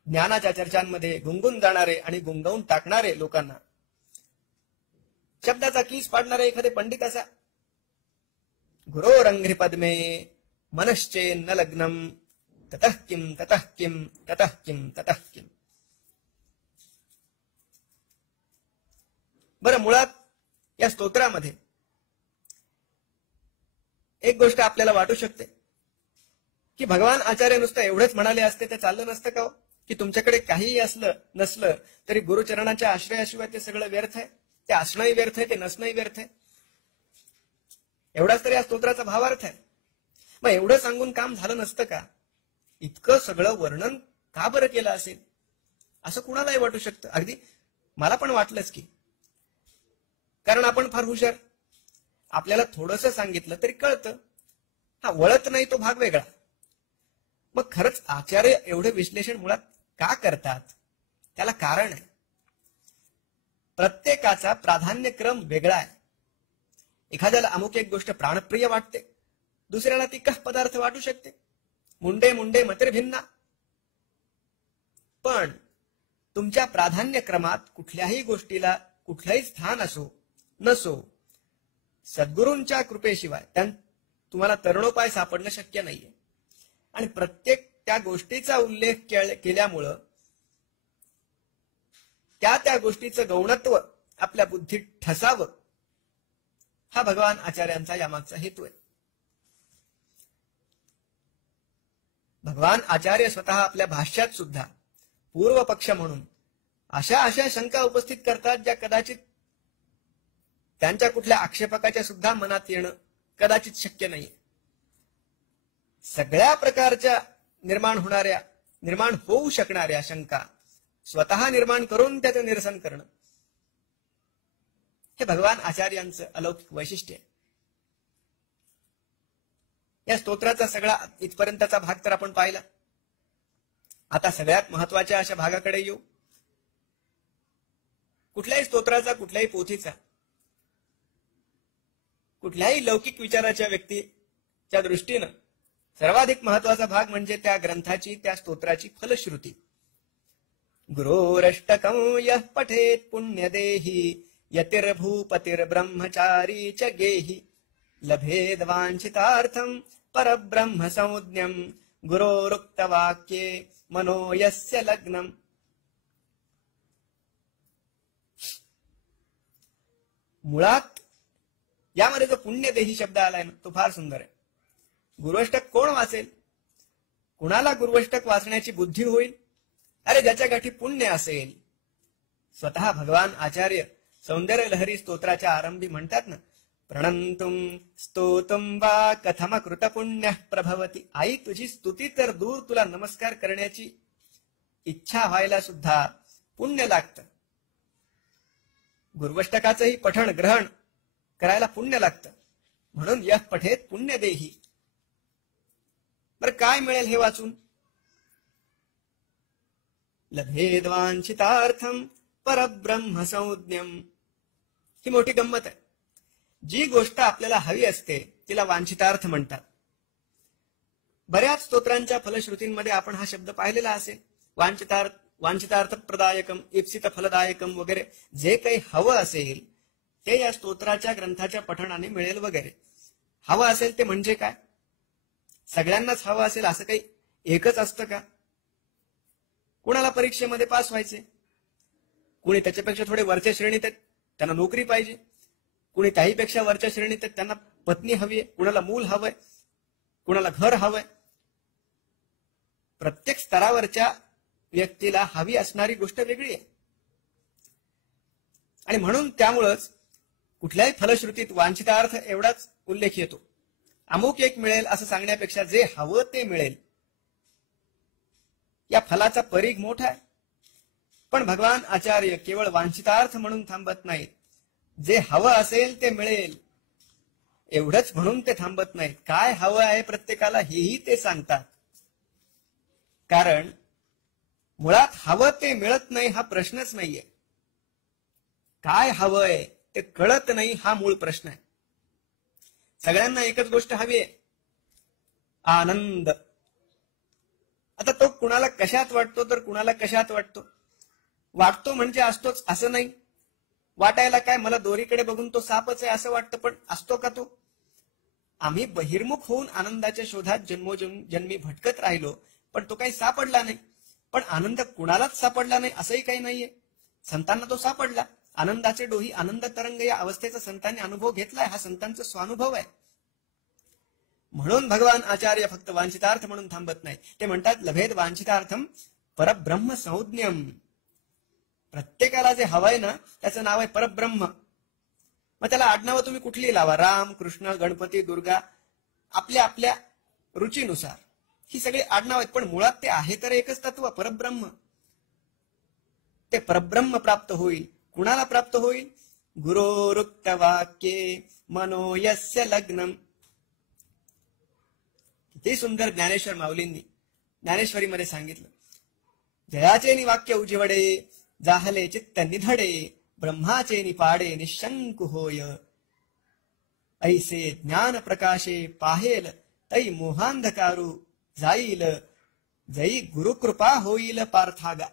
ज्ञानाच्या चर्चांमध्ये गुंगून जाणारे आणि गुंगवून टाकणारे लोकांना, शब्दाचा कीस पाडणारे एखादे पंडित असा, गुरोरंघ्रि पद्मे मनश्चेन्न लग्नम ततः किम ततः किम ततः किम ततः किम. बरं, मुळात या स्तोत्रामध्ये एक गोष्ट आपल्याला वाटू शकते की भगवान आचार्य नुसतं एवढंच म्हणाले असते ते चाललं नसतं का हो? की तुमच्याकडे काहीही असलं नसलं तरी गुरुचरणाच्या आश्रयाशिवाय ते सगळं व्यर्थ आहे, ते असणंही व्यर्थ आहे, ते नसणंही व्यर्थ आहे. एवढाच तर या स्तोत्राचा भावार्थ आहे. मग एवढं सांगून काम झालं नसतं का? इतकं सगळं वर्णन का बरं केलं असेल असं कुणालाही वाटू शकतं. अगदी मला पण वाटलंच की, कारण आपण फार हुशार, आपल्याला थोडंसं सांगितलं तरी कळतं, हा वळत नाही तो भाग वेगळा. मग खरंच आचार्य एवढं विश्लेषण मुळात का करतात? त्याला कारण आहे. प्रत्येकाचा प्राधान्यक्रम वेगळा आहे. एखाद्याला अमुक एक गोष्ट प्राणप्रिय वाटते, दुसऱ्याला ती कह पदार्थ वाटू शकते. मुंडे मुंडे मतिर भिन्ना. पण तुमच्या प्राधान्यक्रमात कुठल्याही गोष्टीला कुठलंही स्थान असो नसो, सद्गुरूंच्या कृपेशिवाय तुम्हाला तरुणोपाय सापडणं शक्य नाहीये. आणि प्रत्येक त्या गोष्टीचा उल्लेख केल्यामुळं त्या गोष्टीचं गौणत्व आपल्या बुद्धीत ठसावं, हा भगवान आचार्यांचा यामागचा हेतू आहे. भगवान आचार्य स्वतः आपल्या भाष्यात सुद्धा पूर्व पक्ष म्हणून अशा अशा शंका उपस्थित करतात ज्या कदाचित त्यांच्या कुठल्या आक्षेपकाच्या सुद्धा मनात येणं कदाचित शक्य नाहीये. सगळ्या प्रकारच्या निर्माण होऊ शकणाऱ्या शंका स्वतः निर्माण करून त्याचं निरसन करणं हे भगवान आचार्यांचं अलौकिक वैशिष्ट्य आहे. या स्तोत्राचा सगळा इथपर्यंतचा भाग तर आपण पाहिला. आता सगळ्यात महत्वाच्या अशा भागाकडे येऊ. कुठल्याही स्तोत्राचा, कुठल्याही पोथीचा, कुठल्याही लौकिक विचाराच्या व्यक्तीच्या दृष्टीनं सर्वाधिक महत्वाचा भाग म्हणजे त्या ग्रंथाची, त्या स्तोत्राची फलश्रुती. गुरोरष्टकं यः पठेत् पुण्यदेहि यतिर्भूपतिर्ब्रह्मचारी च गेहि लभेद्वाञ्छितार्थं परब्रह्म संज्ञं गुरोरुक्तवाक्ये मनो यस्य लग्नम्. मुळात यामध्ये जो पुण्यदेही शब्द आलाय ना तो फार सुंदर आहे. गुरुअष्टक कोण वाचेल? कुणाला गुरुअष्टक वाचण्याची बुद्धी होईल? अरे ज्याच्या गाठी पुण्य असेल. स्वतः भगवान आचार्य सौंदर्य लहरी स्तोत्राच्या आरंभी म्हणतात ना, प्रणंतुम स्तोतुम वा कथम कृत पुण्य प्रभवती. आई तुझी स्तुती तर दूर, तुला नमस्कार करण्याची इच्छा व्हायला सुद्धा पुण्य लागतं. गुरुअष्टकाचंही पठण ग्रहण करायला पुण्य लागतं. म्हणून यः पठेत पुण्य देही. बरं काय मिळेल हे वाचून? लभेद्वांछितार्थम परब्रह्म संज्ञम. ही मोठी गंमत आहे. जी गोष्ट आपल्याला हवी असते तिला वांछितार्थ म्हणतात. बऱ्याच स्तोत्रांच्या फलश्रुतींमध्ये आपण हा शब्द पाहिलेला असेल. वांछितार्थ प्रदायकम, इप्सित फलदायकम वगैरे. जे काही हवं असेल ते या स्तोत्राच्या ग्रंथाच्या पठणाने मिळेल वगैरे. हवं असेल ते म्हणजे काय? सगळ्यांनाच हवं असेल असं काही एकच असतं का? कुणाला परीक्षेमध्ये पास व्हायचे, कुणी त्याच्यापेक्षा थोडे वरच्या श्रेणीत आहेत, त्यांना नोकरी पाहिजे. कुणी त्याहीपेक्षा वरच्या श्रेणीत आहेत, त्यांना पत्नी हवी आहे. कुणाला मूल हवंय, कुणाला घर हवंय. प्रत्येक स्तरावरच्या व्यक्तीला हवी असणारी गोष्ट वेगळी आहे. आणि म्हणून त्यामुळंच कुठल्याही फलश्रुतीत वांछितार्थ एवढाच उल्लेख येतो. अमुक एक मिळेल असं सांगण्यापेक्षा जे हवं ते मिळेल या फलाचा परीघ मोठा आहे. पण भगवान आचार्य केवळ वांछितार्थ म्हणून थांबत नाहीत. जे हवं असेल ते मिळेल एवढंच म्हणून ते थांबत नाहीत. काय हवं आहे प्रत्येकाला हेही ते सांगतात. कारण मुळात हवं ते मिळत नाही हा प्रश्नच नाहीये. काय हवंय ते कळत नाही हा मूळ प्रश्न आहे. सगळ्यांना एकच गोष्ट हवी आहे, आनंद. आता तो कुणाला कशात वाटतो तर कुणाला कशात वाटतो. वाटतो म्हणजे असतोच असं नाही. वाटायला काय, मला दोरीकडे बघून तो सापच आहे असं वाटतं, पण असतो का तो? आम्ही बहिर्मुख होऊन आनंदाच्या शोधात जन्मोजन्मी भटकत राहिलो, पण तो काही सापडला नाही. पण आनंद कुणालाच सापडला नाही असंही काही नाहीये. संतांना तो सापडला. आनंदाचे डोही, आनंद तरंग या अवस्थेचा संतांनी अनुभव घेतलाय. हा संतांचा स्वानुभव आहे. म्हणून भगवान आचार्य फक्त वांछितार्थ म्हणून थांबत नाही. ते म्हणतात लभेद वांछितार्थम परब्रह्म संज्ञम. प्रत्येकाला जे हवंय ना त्याचं नाव आहे परब्रह्म. मग त्याला आडनावं तुम्ही कुठली लावा, राम, कृष्ण, गणपती, दुर्गा, आपल्या आपल्या रुचीनुसार ही सगळी आडनाव आहेत. पण मुळात ते आहे तर एकच तत्व, परब्रह्म. ते परब्रह्म प्राप्त होईल. कुणाला प्राप्त होईल? गुरोरुक्त वाक्ये मनो यस्य लग्नम. किती सुंदर ज्ञानेश्वर माऊलींनी ज्ञानेश्वरीमध्ये सांगितलं. जयाचे नि वाक्य उजिवडे, जाहले चित्त निधडे, ब्रह्माचे निपाडे निशंक होय. ऐसे ज्ञान प्रकाशे पाहेल, तै मोहांधकारू जाईल, जई गुरुकृपा होईल पार्थागा.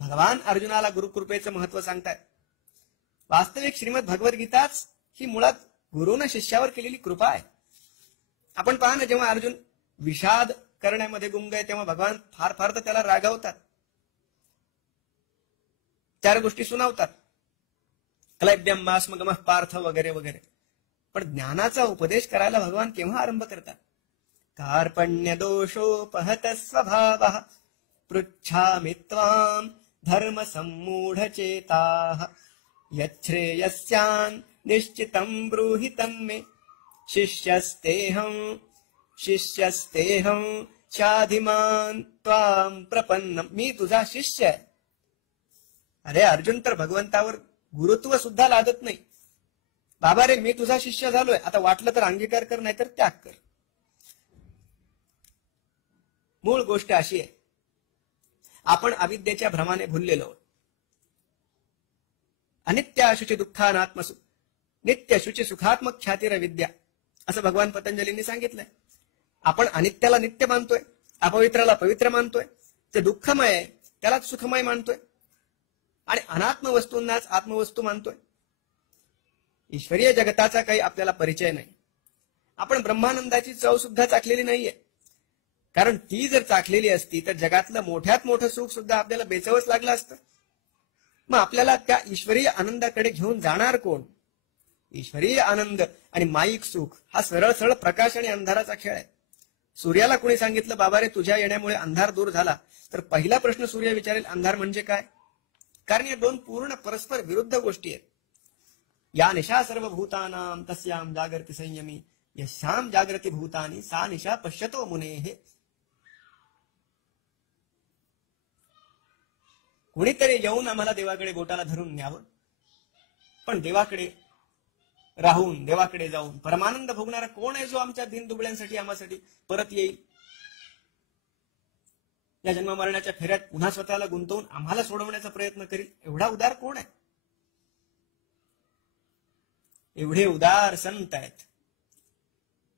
भगवान अर्जुनाला गुरुकृपेचं महत्व सांगतायत. वास्तविक श्रीमद भगवद्गीताच ही मुळात गुरुनं शिष्यावर केलेली कृपा आहे. आपण पहा ना, जेव्हा अर्जुन विषाद करण्यामध्ये गुंग आहे तेव्हा भगवान फार फार तर त्याला रागवतात, 4 गोष्टी सुनावतात, क्लैब्यम मास्मगमः पार्थ वगैरे वगैरे. पण ज्ञानाचा उपदेश करायला भगवान केव्हा आरंभ करतात? कार्पण्य दोषोपहत स्वभावः पृच्छामि त्वां धर्म सम्मूढचेताः यच्छ्रेयस्यान् निश्चितं ब्रूहि तन्मे शिष्यस्तेहं शाधिमान् त्वां प्रपन्नम. मी तुझा शिष्य आहे. अरे अर्जुन तर भगवंतावर गुरुत्व सुद्धा लादत नाही. बाबा रे, मी तुझा शिष्य झालोय, आता वाटलं तर अंगीकार कर, नाहीतर त्याग कर. मूळ गोष्ट अशी आहे, आपण अविद्येच्या भ्रमाने भुललेलो. अनित्य शुची दुःखानात्मसु नित्य शुची सुखात्मक ख्यातीर विद्या, असं भगवान पतंजलींनी सांगितलंय. आपण अनित्याला नित्य मानतोय, अपवित्राला पवित्र मानतोय, ते दुःखमय आहे त्यालाच सुखमय मानतोय, आणि अनात्म वस्तूंनाच आत्मवस्तू मानतोय. ईश्वरीय जगताचा काही आपल्याला परिचय नाही. आपण ब्रह्मानंदाची चव सुद्धा चाखलेली नाहीये. कारण ती जर चाखलेली असती तर जगातलं मोठ्यात मोठं सुख सुद्धा आपल्याला बेचवच लागलं असतं. मग आपल्याला त्या ईश्वरीय आनंदाकडे घेऊन जाणार कोण? ईश्वरीय आनंद आणि माईक सुख हा सरळ सरळ प्रकाश आणि अंधाराचा खेळ आहे. सूर्याला कोणी सांगितलं बाबा रे तुझ्या येण्यामुळे अंधार दूर झाला, तर पहिला प्रश्न सूर्य विचारेल अंधार म्हणजे काय? कारण या दोन पूर्ण परस्पर विरुद्ध गोष्टी आहेत. या निशा सर्वभूतानां तस्यां जागृती संयमी यस्यां जागृती भूतानी सा निशा पश्यतो मुनेः. कुणीतरी येऊन आम्हाला देवाकडे बोटाला धरून न्यावं, पण देवाकडे राहून देवाकडे जाऊन परमानंद भोगणारा कोण आहे जो आमच्या दिनदुबळ्यांसाठी आम्हासाठी परत येईल? या जन्म मरणाच्या फेऱ्यात पुन्हा स्वतःला गुंतवून आम्हाला सोडवण्याचा प्रयत्न करील, एवढा उदार कोण आहे? एवढे उदार संत आहेत,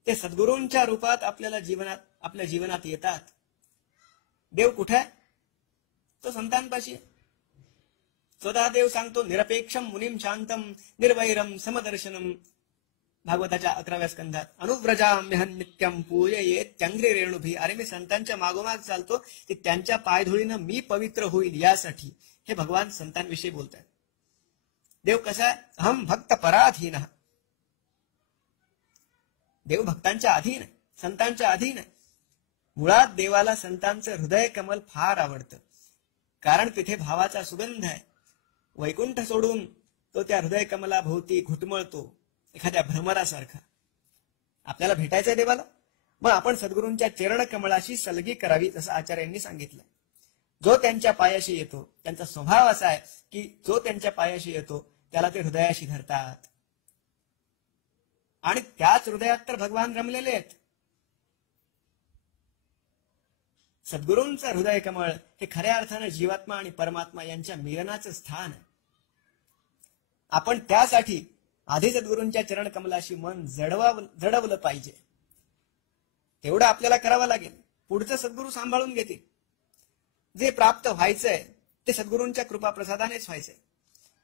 ते सद्गुरूंच्या रूपात आपल्या जीवनात येतात. देव कुठे आहे? तो संतांपाशी. स्वतः देव सांगतो निरपेक्षम मुनीम शांतम निर्वैरम समदर्शनम. भागवताच्या 11व्या स्कंधात अनुव्रजाम्यहं नित्यम पूजयेत्यंघ्रि रेणुभी. अरे मी संतांच्या मागोमाग चालतो की त्यांच्या पायधुळीनं मी पवित्र होईल यासाठी. हे भगवान संतांविषयी बोलत आहेत. देव कसा आहे? अहम भक्त पराधीन. देव भक्तांच्या अधीन आहे, संतांच्या अधीन आहे. मुळात देवाला संतांचं हृदय कमल फार आवडतं, कारण तिथे भावाचा सुगंध आहे. वैकुंठ सोडून तो त्या हृदय कमलाभोवती घुटमळतो एखाद्या भ्रमरासारखा. आपल्याला भेटायचंय देवाला, मग आपण सद्गुरूंच्या चरण कमळाशी सलगी करावी, जसं आचार्यांनी सांगितलंय. जो त्यांच्या पायाशी येतो, त्यांचा स्वभाव असा आहे की जो त्यांच्या पायाशी येतो त्याला ते हृदयाशी धरतात, आणि त्याच हृदयात तर भगवान रमलेले आहेत. सद्गुरूंचं हृदय कमळ हे खऱ्या अर्थानं जीवात्मा आणि परमात्मा यांच्या मिलनाचं स्थान आहे. आपण त्यासाठी आधी सद्गुरूंच्या चरण कमलाशी मन जडवलं पाहिजे. तेवढं आपल्याला करावं लागेल. पुढचं सद्गुरू सांभाळून घेतील. जे प्राप्त व्हायचंय ते सद्गुरूंच्या कृपा प्रसादानेच व्हायचंय.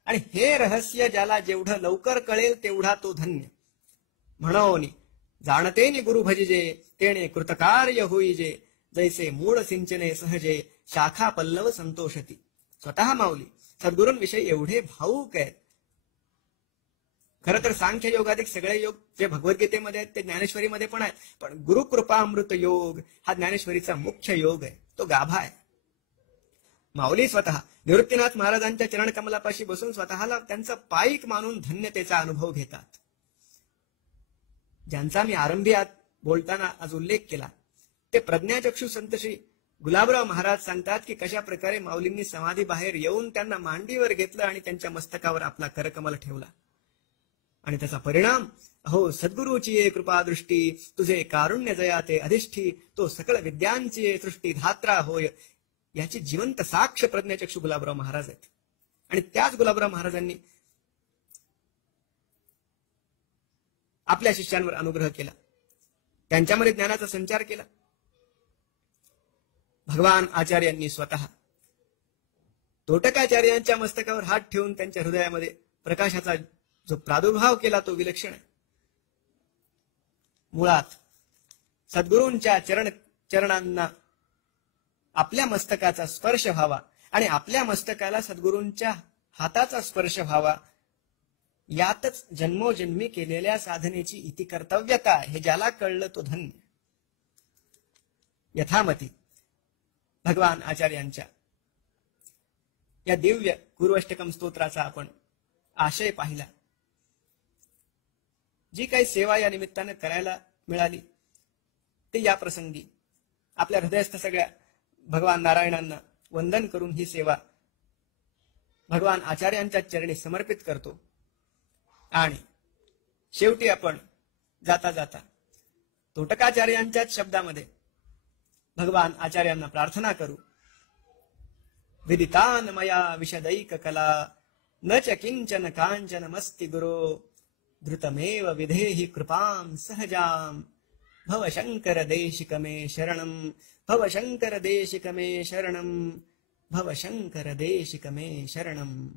आणि हे रहस्य ज्याला जेवढं लवकर कळेल तेवढा तो धन्य. म्हणून जाणतेनी गुरु भजिजे तेणे कृतकार्य होईजे. जैसे मूळ सिंचने सहजे शाखा पल्लव संतोषती. स्वतः माऊली सद्गुरूंविषयी एवढे भावुक आहेत. खरं तर सांख्य योगाधिक सगळे योग जे भगवद्गीतेमध्ये आहेत ते ज्ञानेश्वरीमध्ये पण आहेत, पण गुरुकृपामृत योग हा ज्ञानेश्वरीचा मुख्य योग आहे, तो गाभा आहे. माऊली स्वतः निवृत्तीनाथ महाराजांच्या चरण कमलापाशी बसून स्वतःला त्यांचा पाईक मानून धन्यतेचा अनुभव घेतात. ज्यांचा मी आरंभी बोलताना आज उल्लेख केला ते प्रज्ञाचक्षु संत श्री गुलाबराव महाराज सांगतात की कशा प्रकारे माऊलींनी समाधी बाहेर येऊन त्यांना मांडीवर घेतलं आणि त्यांच्या मस्तकावर आपला करकमल ठेवला. आणि त्याचा परिणाम अहो सद्गुरूची ये कृपा दृष्टी तुझे कारुण्य जयाते अधिष्ठी तो सकळ विद्यांची ये सृष्टी धात्रा होय. याची जिवंत साक्ष प्रज्ञाचक्षु गुलाबराव महाराज आहेत. आणि त्याच गुलाबराव महाराजांनी आपल्या शिष्यांवर अनुग्रह केला, त्यांच्यामध्ये ज्ञानाचा संचार केला. भगवान आचार्यांनी स्वतः तोटकाचार्यांच्या मस्तकावर हात ठेवून त्यांच्या हृदयामध्ये प्रकाशाचा जो प्रादुर्भाव केला तो विलक्षण आहे. मुळात सद्गुरूंच्या चरणांना आपल्या मस्तकाचा स्पर्श व्हावा आणि आपल्या मस्तकाला सद्गुरूंच्या हाताचा स्पर्श व्हावा, यातच जन्मोजन्मी केलेल्या साधनेची इति कर्तव्यता. हे ज्याला कळलं तो धन्य. यथामती भगवान आचार्यांच्या या दिव्य गुरुअष्टकम स्तोत्राचा आपण आशय पाहिला. जी काही सेवा या निमित्ताने करायला मिळाली ते या प्रसंगी आपल्या हृदयस्थ सगळ्या भगवान नारायणांना वंदन करून ही सेवा भगवान आचार्यांच्या चरणी समर्पित करतो. आणि शेवटी आपण जाता जाता तोटकाचार्यांच्याच शब्दामध्ये भगवान आचार्यांना प्रार्थना करू. विदितान मया विशदैक कला न च किंचन कांचनमस्ति गुरो धृतमेव विधेहि कृपां सहजां भव शंकर देशिक मे शरणं भव शंकर देशिक मे शरणं भव शंकर देशिक मे शरणं.